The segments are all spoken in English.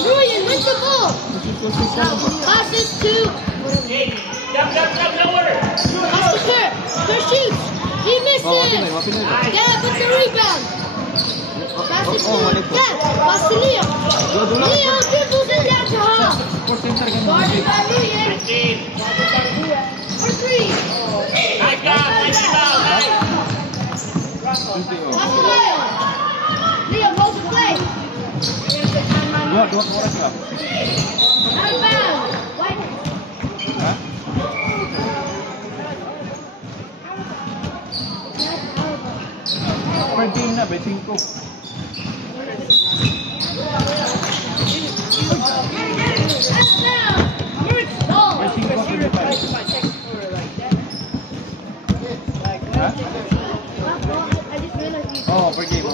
Ruyan wins the ball. Passes to. Jump, lower. Pass to Kurt. Kurt shoots. He misses. Gab with the rebound. Pass it to Gab. Pass to Leo. Leo dribbles it down to Hall. Guarded by Ruyan. For three. Nice job. Pass to Leo. Leo goes to play. Out of bounds. Per game na, betting ko. Oh, per game.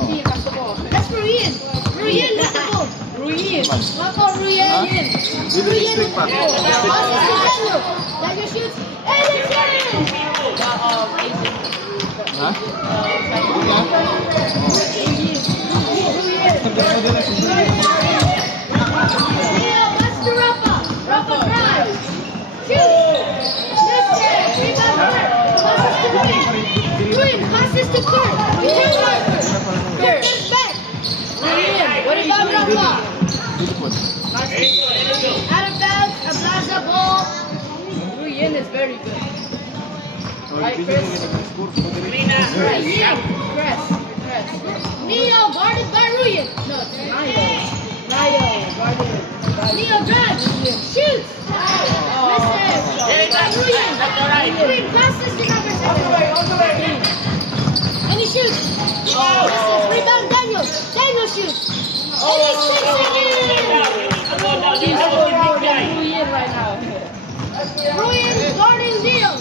That's Ruyan. Ruyan with the ball. Ruyan. What about Ruyan? Ruyan with the ball. Passes to Daniel. Daniel shoots. And it's in! Huh? Leo, pass to Rafa. Rafa drives. Shoots. Missed it. Rebound Kurt. Passes to Ruyan. Ruyan passes to Kurt. Kurt comes back. Ruyan. What about Rafa? Out of bounds. A Plaza ball. Ruyan is very good. Right, Chris? Right, yeah. Press. Neo guarded by Ruyan. No, it's Nayo guarded by Neo drives. Shoots. Misses. Ruyan. Ruyan passes to number 7. And he shoots. Misses. Rebound Daniel. Daniel shoots. And he sticks it in. Ruyan right now. Ruyan guarding Neo.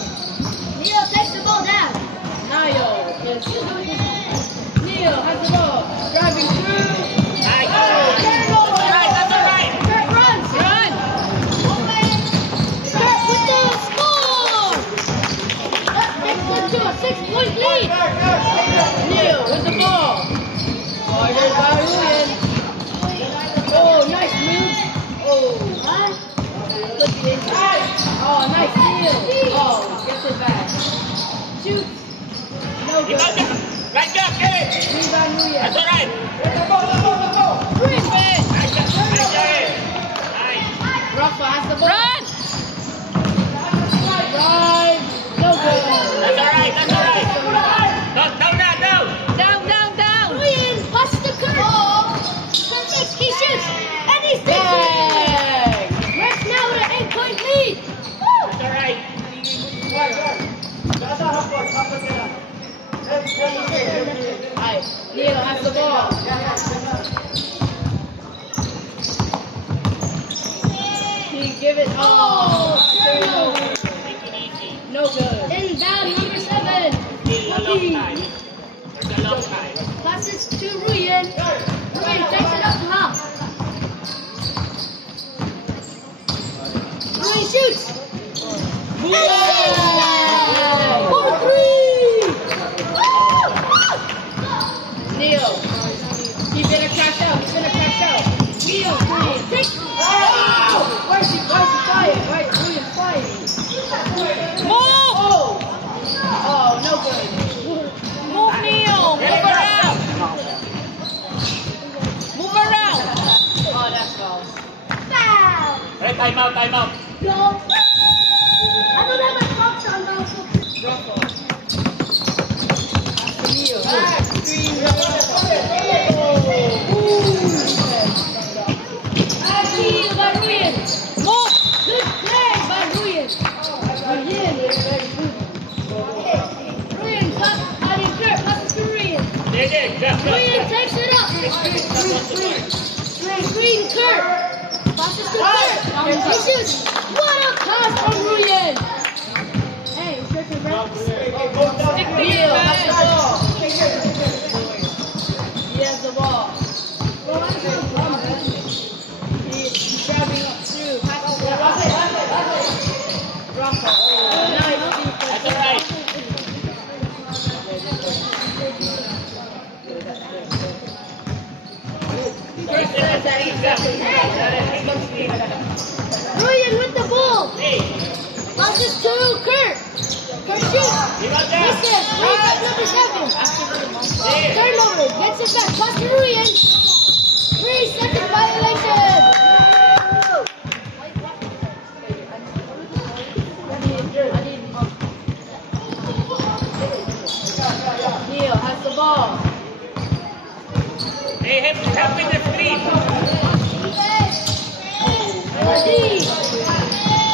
Neo takes the ball down. Neo has the ball. Driving through. Kurt runs. Kurt with the score. That takes it to a 6-point lead. Neo with the ball. Guarded by Ruyan. Oh, nice move. Oh, what? Oh, nice steal. Oh, gets it back. Shoot. No good. Right up, get it. Rebound Ruyan. That's all right. Ruyan. Nice. Rafa has the ball. Run. Drive. No good. That's all right. Down. Ruyan passes to Kurt. He shoots. And he sticks it. Rest now with an 8-point lead. Woo. That's all right. Alright, Neo has the ball. He give it. Oh, no good. Inbound number 7. Passes to Ruyan. Ruyan takes it up to Hop. Ruyan shoots. For 3. Neo. He's gonna crash out. Neo, Ruyan. Take. Why is he fired? Ruyan's fired. Move! Oh, no good. Move, Neo. Move around. Oh, that's foul. Foul! Hey, time out. Go! I don't have my socks on now, so... Neo. Steal by Ruyan. Move. Good play by Ruyan. Ruyan is very good. Ruyan passes to Ruyan. Ruyan takes it up. Screen Kurt. Passes to Kurt. He shoots. What a pass from Ruyan. Hey, check your back. Neo has the ball. He has the ball. He's driving up through. Passes to Rafa. Nice defense. That's all right. Kurt says that Ruyan with the ball. Passes to Kurt. Kurt shoots. Misses. Ruyan number 7. Turnover. Gets it back. Pass to Ruyan. 3-second violation. Neil has the ball. Hey, help with the screen.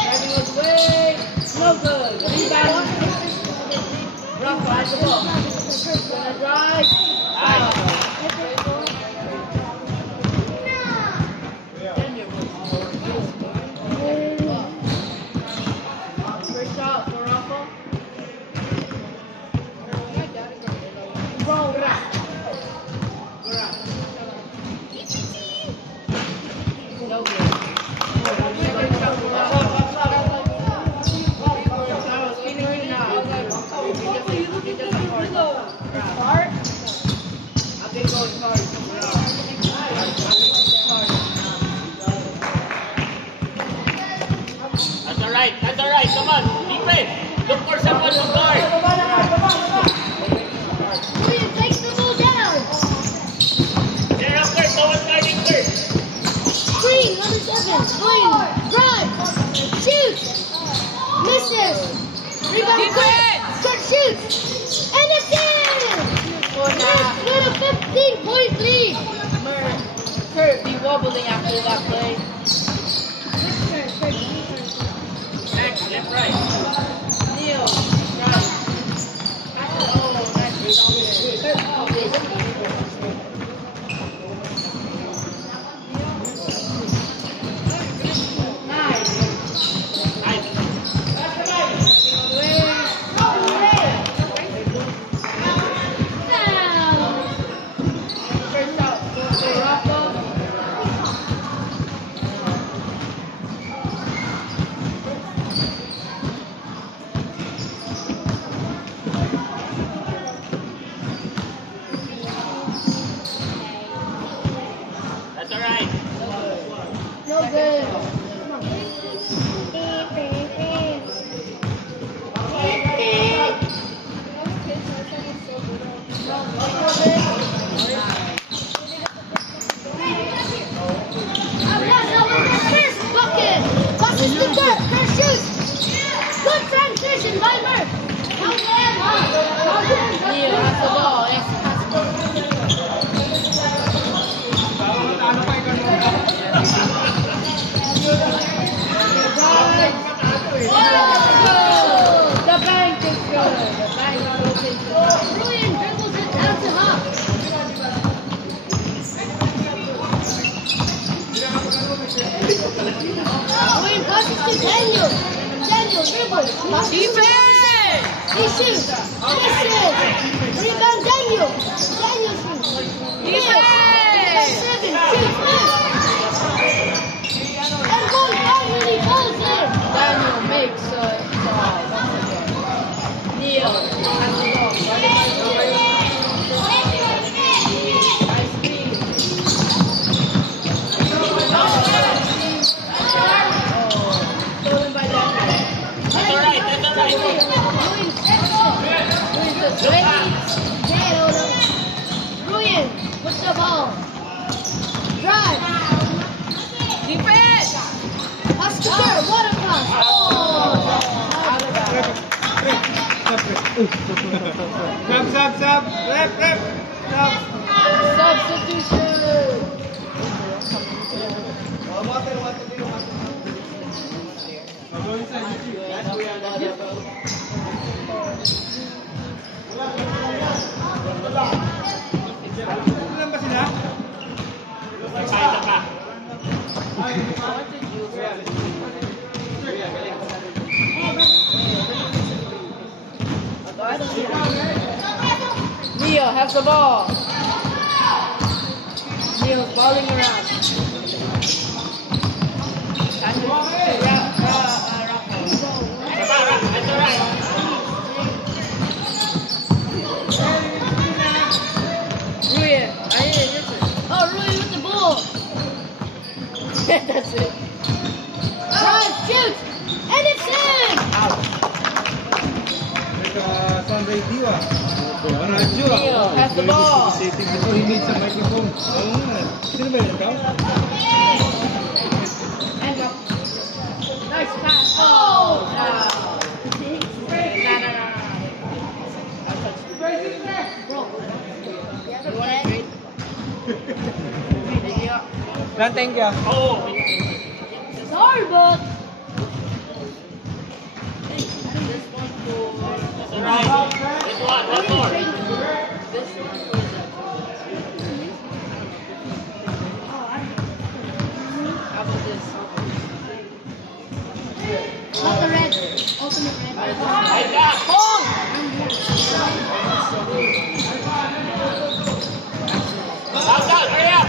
Driving away. No good. Rebound. Rafa has the ball. Gonna drive. First shot for Rafa. No good. Second shot for Rafa. Finish now. Start. I've been going hard. That's alright, come on, defense. Look for someone to guard. William takes the ball down. They're up there, someone's guarding first. Screen, number 7. William, drive. Shoots. Misses. Rebound. Kurt shoots. And it's in. Kurt with a 15-point lead. Kurt be wobbling after that play. Left, right. Neil, right. Neil has the ball. Neil's balling around. Ruyan with the ball. That's it. Drive, shoot, and it's in! Sunday Diwa. Dio has the ball. He needs a microphone. Sino ba yun? Ikaw? And go. Nice pass. Oh! No. Bro. You want it? Thank you. Oh, Sorry, but... that's alright. This one more. How about this? Not the red. Ultimate red. Right back. Out, out, hurry up.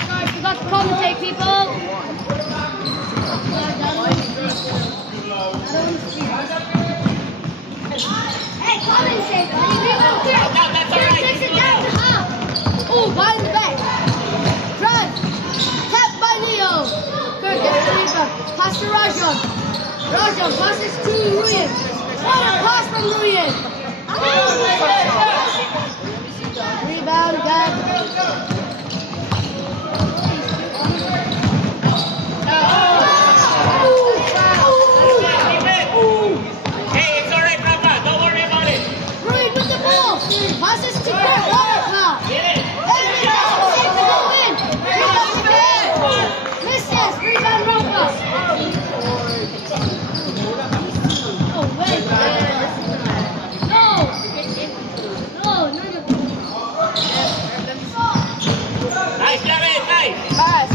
Sorry, forgot to commentate, people. Hey, commentate. Out, out, that's alright. Takes it down to half. Oh, right in the back. Drive. Tap by Leo. Kirk gets the rebound. Pass to Rajon. Rajon passes to Ruyen. What a pass from Ruyen. Rebound, guy. Hey, it's alright, Rafa. Don't worry about it. Ruyen with the ball. Passes to Kirk. Get it. Misses. Rebound, Rafa. Oh, wait. No. No, no, no. Nice, Jared, nice. Pass.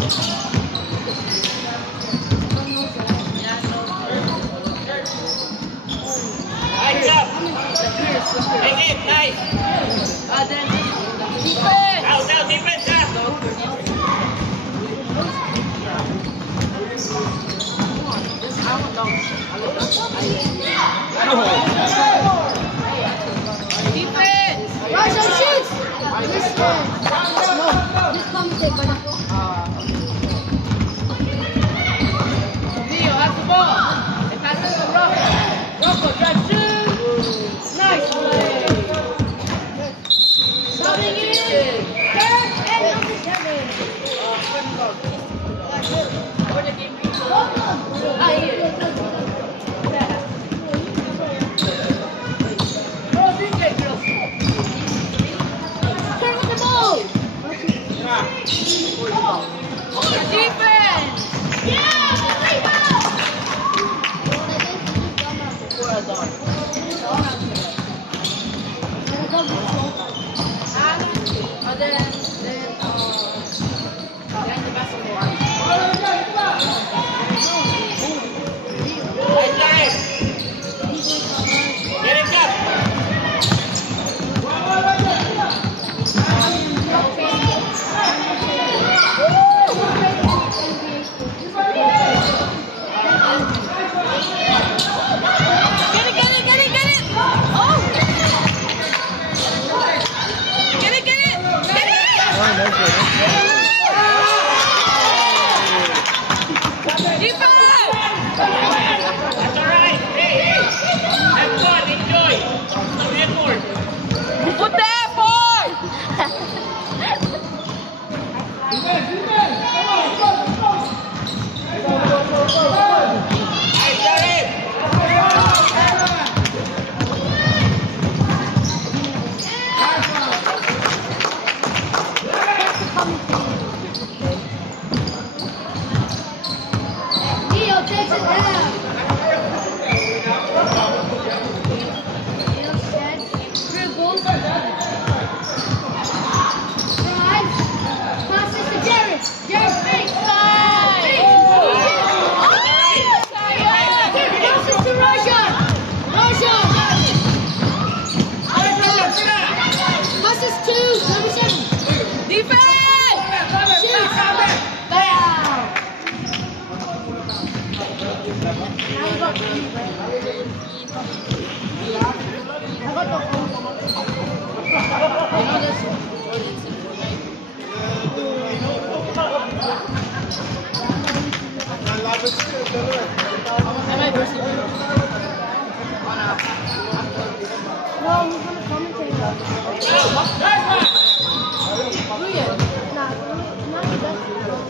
Nice job. Take it, nice. Then defense. Out, out, defense, out. Defense. Rajon shoots. This no. This commentate, but Leo has the ball. It passes to Rocco. Rocco drives shoot. Nice play. Coming in. Third and number 7. Ah, here.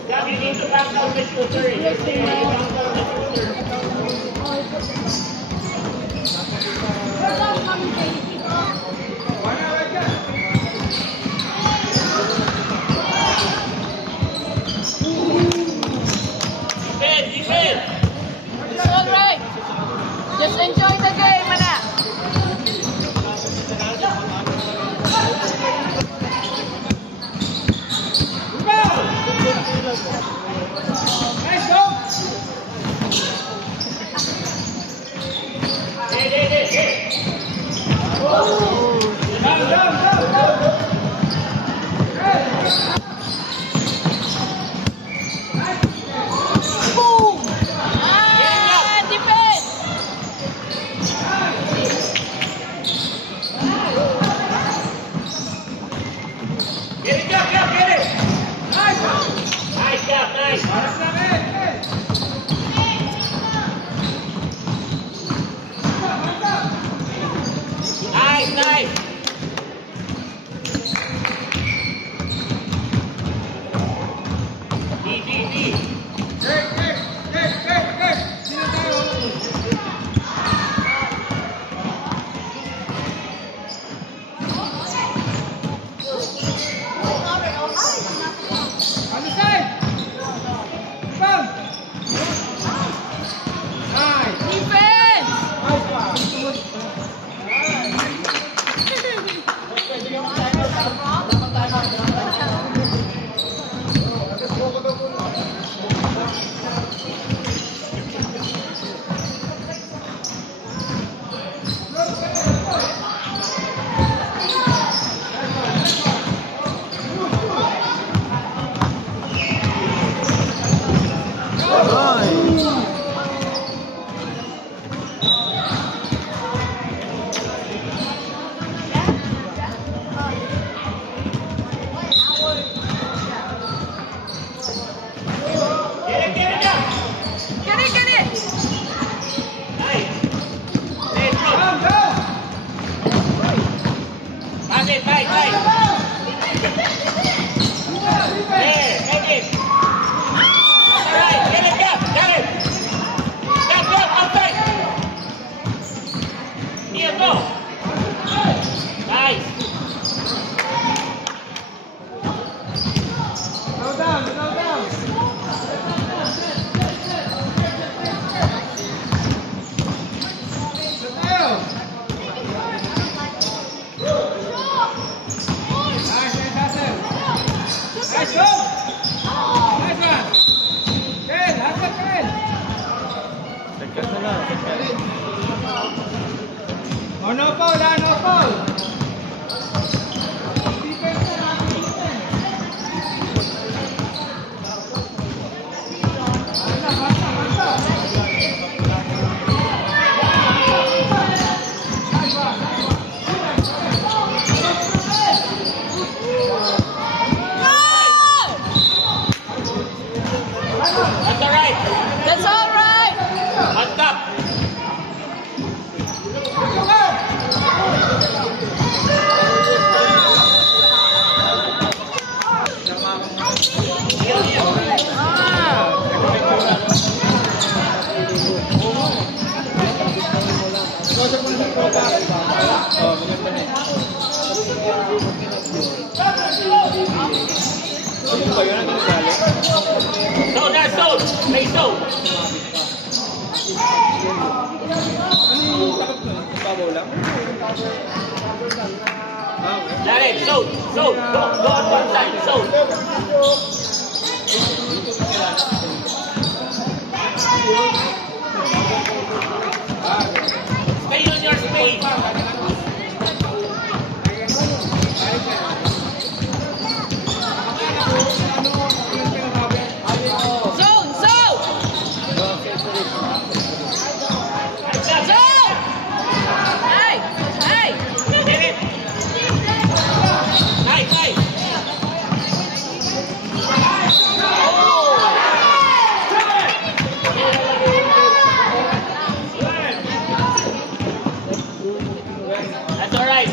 Yeah, you need to back down the shooter. Yes, you need to back down the shooter. Defend! It's all right. Just enjoy the game, anak. Boom! Ah, defense! Get it, get it! Nice job, nice! Nice! D. Hey!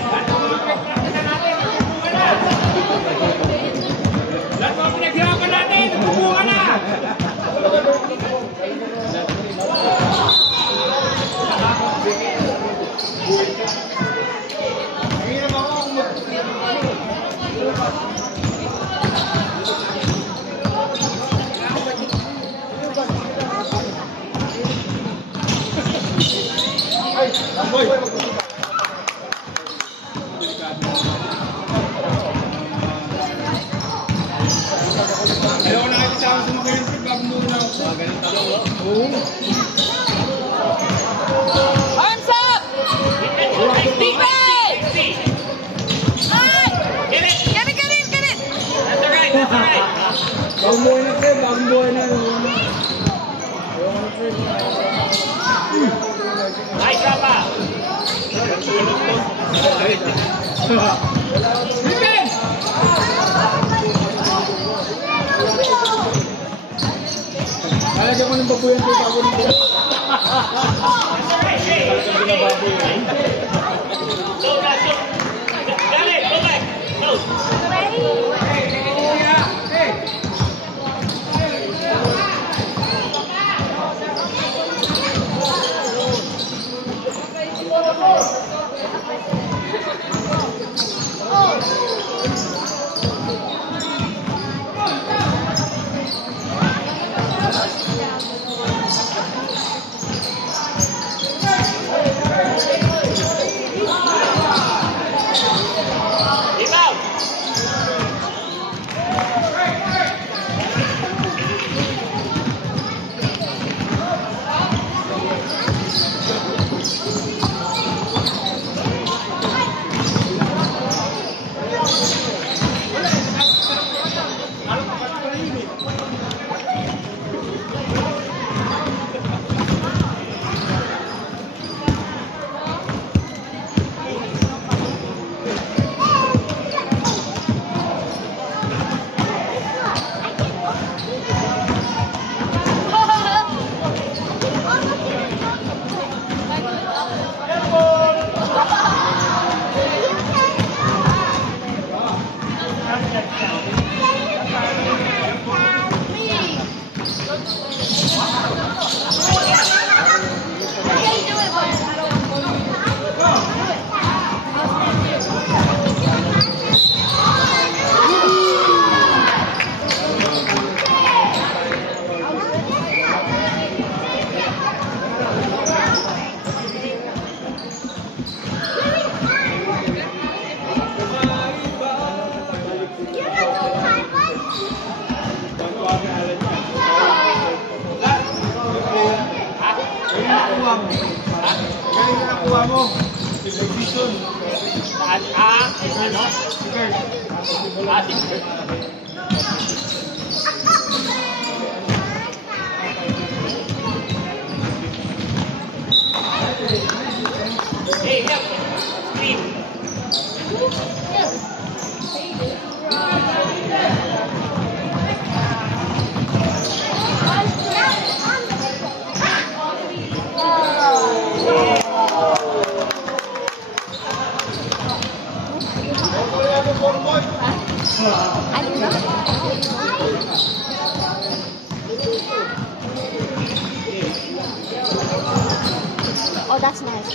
right. Lahat mga pinaghirapan natin, bumuha na! Ayaw na natin sa sumakay yung bago muna ako. Oo. Arms up! Defense! Ay! Get it! Get it, get it, get it! That's all right, that's all right. Bagong buhay na pre, bagong buhay na. Nice drama. Defense! Kalagyan ko ng babuyan ko, bago nito. Go, guys, go. Got it, go back. Go. Keep out. Hey, help. Steve. Oh, that's nice.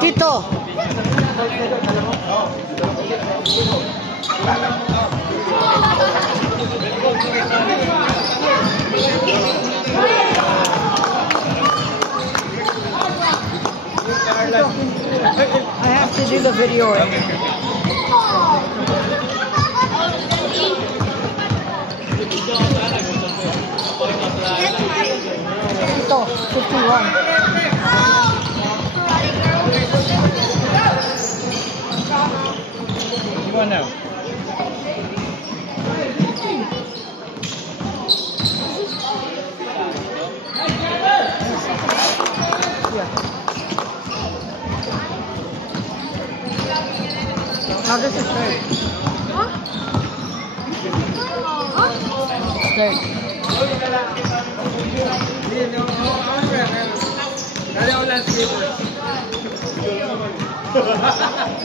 Tito. I have to do the video. Tito, 51. Come on now. Now this is straight. Straight.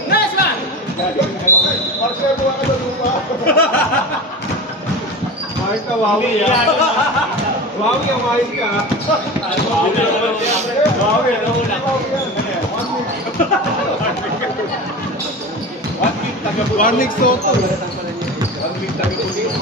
Nice one! Mahit ka, wawi ah. Wawi ang mahit ka. Wawi, ano una? 1 week Soto. 1 week taga-Pulis.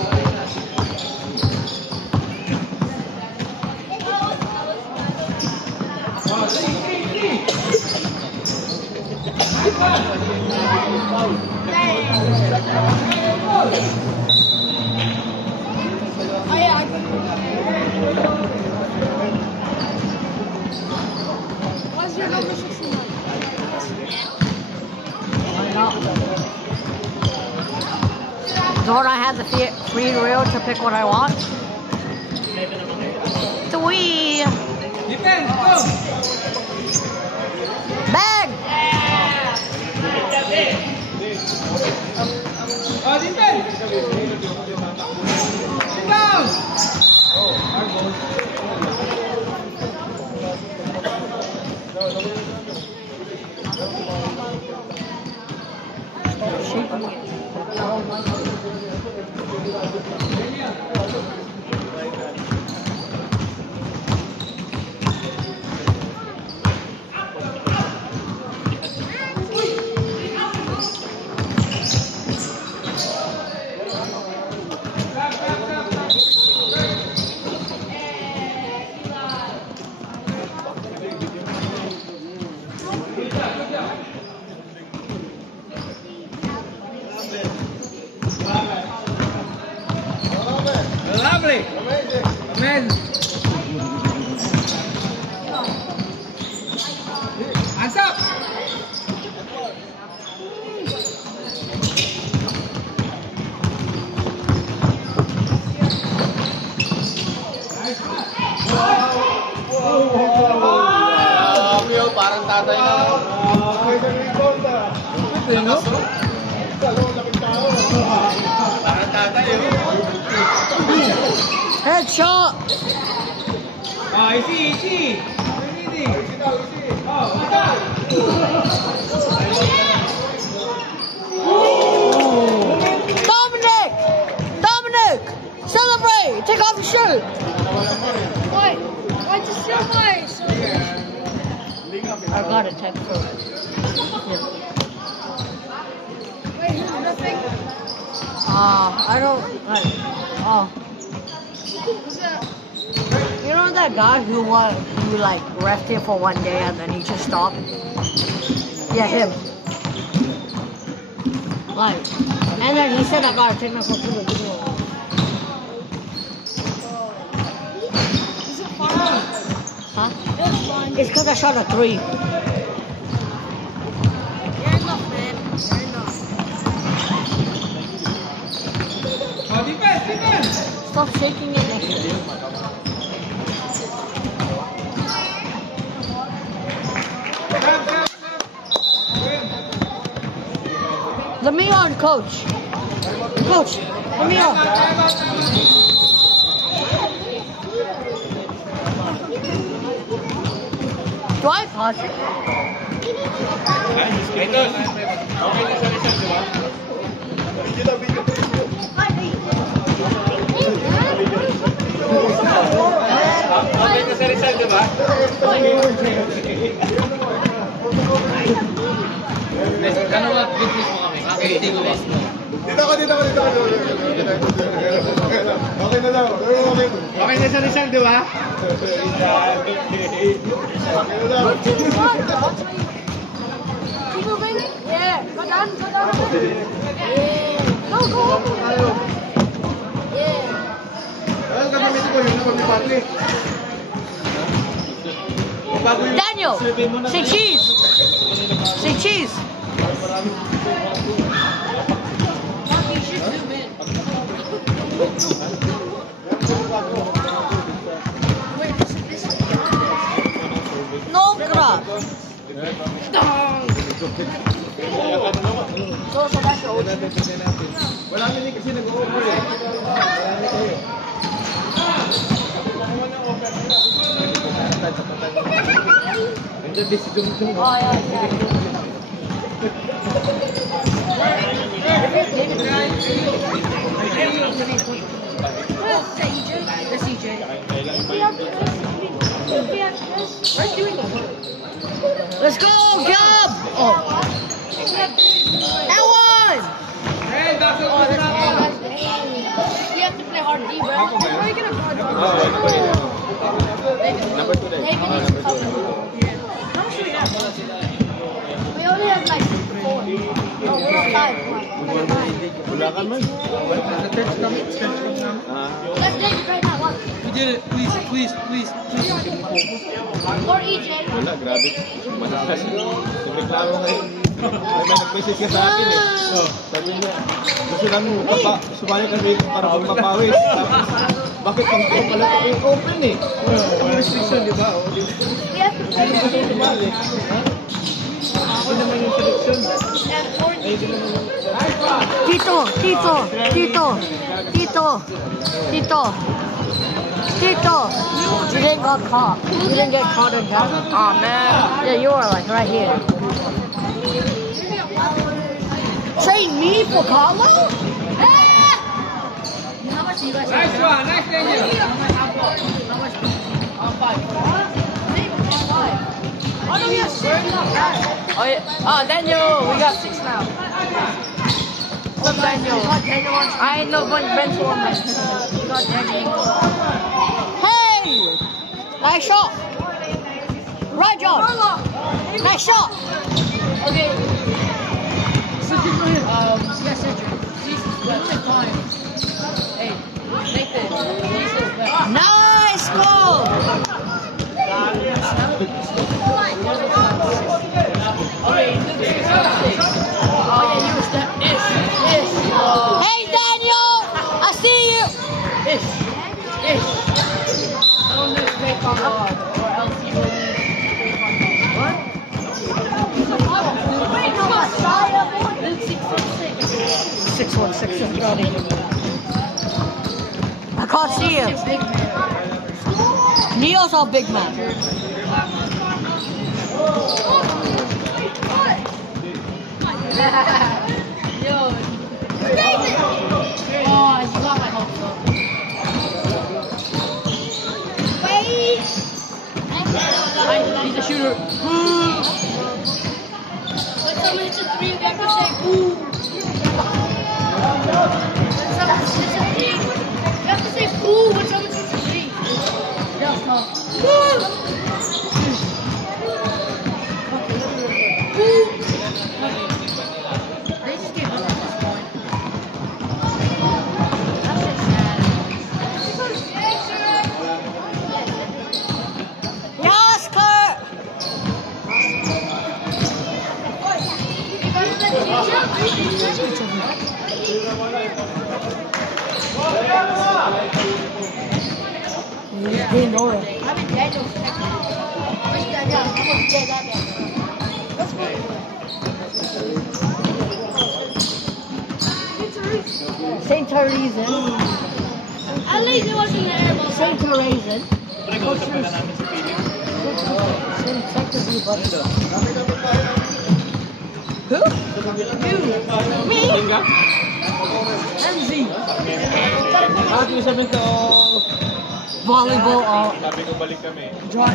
What's your number 69? Don't I have the free wheel to pick what I want? 3. Defense, go! Bag! Oh, defense! Sit down! Lovely! Amen! Hands up! Parang tatay na. Parang tatay Headshot! Ah, easy, easy! Easy! Oh, attack! Dominic! Dominic! Celebrate! Take off your shirt! Why? Why'd you steal my silver? I got it, type pro. Wait, nothing? I don't like. Oh, What's that? you know that guy who like rest here for 1 day and then he just stopped? Yeah, him. Like, and then he said I gotta take my phone to the video. Is it fun? Huh? It's fun. It's because I shot a 3. You're enough, man. You're enough. Oh, defense, defense! Stop shaking it next to you. Let me on, coach. Coach, let me on. Do I pause it? Ito. Okay na sa Rizal, di ba? Okay na sa Rizal, di ba? Ano ba business mo kami? Marketing list mo. Dito ako. Okay na daw. Okay. Okay na sa Rizal, di ba? Keep moving. Yeah. Go down. Yeah. Go over. Yeah. Ano gagamitin ko yun? Pag-party. Daniel, say cheese. Say cheese. Marky, you should zoom in. Wait, this is No crap. So that's your Wala namin kasi nag-over eh. Marami kayo. Oh yeah. That's EJ. We're doing the work. Let's go, Gab. Oh, that one. Hey, that's Oh, that's you have to play hard D, bro. Where are you gonna guard? Number 2 David needs to cover. How much do we have? We only have like 4. Oh, we're on 5. Wala ka man. Let's David right now. One. We did it. Please. Or EJ. Wala, grabe. Malakas. Nagreklamo ngayon. May nag-message ka sa akin eh. Sabi niya, gusto namin sumali kami para magpapawis. Tapos, bakit pang pala ito open eh? Ang restriction, di ba? We have to play hard D. Sumali. Ako naman yung selection. And 4D. Tito. You didn't get caught. You didn't get caught in that. Oh man. Yeah, you were like right here. Train me for Carlo? How much do you guys have? Nice one. Nice Daniel. How much? On 5. Maybe 5. Oh no, yes. Oh yeah. Oh Daniel, we got 6 now. What's up, Daniel? I ain't no bunch bench one. Hey! Nice shot. Right job. Nice shot. Okay. She got surgery. She's fine. Hey, Nathan. Lisa's back. Nice goal. Okay, oh yeah, you were step. Ish. Hey Daniel, I see you. Ish. I don't know if they come on, or else you will lose. What? Wait, come on, then 616. 616 Johnny. I can't see him. Big man. Neo's our big man. Yo. Oh, you got my hopes up. Wait. He's a shooter. When someone hits a 3, you have to say boo. When someone hits a 3, you have to say boo when someone hits a 3. That's tough. Boo. They just gave up at this point. That's just sad. Yasker! They know it. I'm in Daniel's technique. Where's Daniel? I'm gonna get Daniel. Let's go. St. Teresa. At least it wasn't an airball. St. Teresa. Pre-kausap na namin si Philip. Same technically, but who? You. Me. Tingga? MZ. Bakit yung sabihin to? Volleyball. Sabi ko balik kami. John.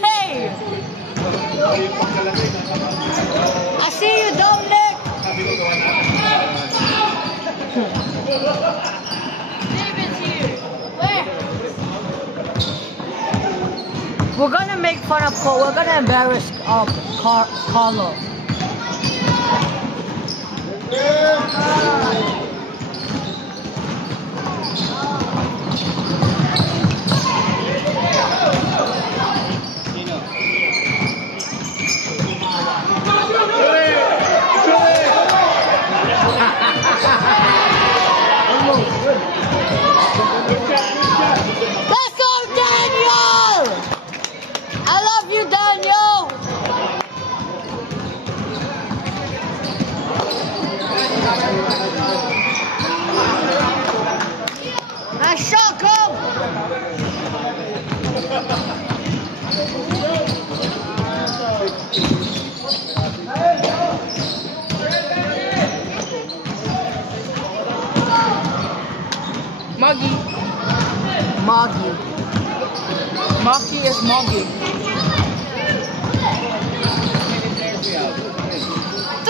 Hey! I see you, Dominic. David's here. Where? We're gonna make fun of Cole. We're gonna embarrass Carlo. Let's go, Daniel! I love you, Daniel! Nice shot, go! Muggy. Moggy. Muggy is Muggy. 3!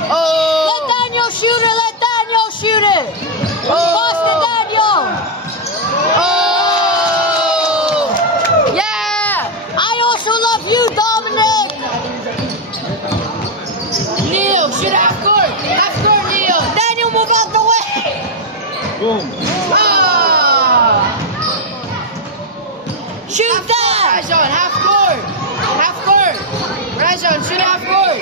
Oh! Let Daniel shoot it! Let Daniel shoot it! Pass to Daniel! Oh! Yeah! I also love you, Dominic! Leo, shoot half court! Half court, Leo! Daniel, move out the way! Boom! Ah! Shoot that! Rajon, half court! Half court! Rajon, shoot half court!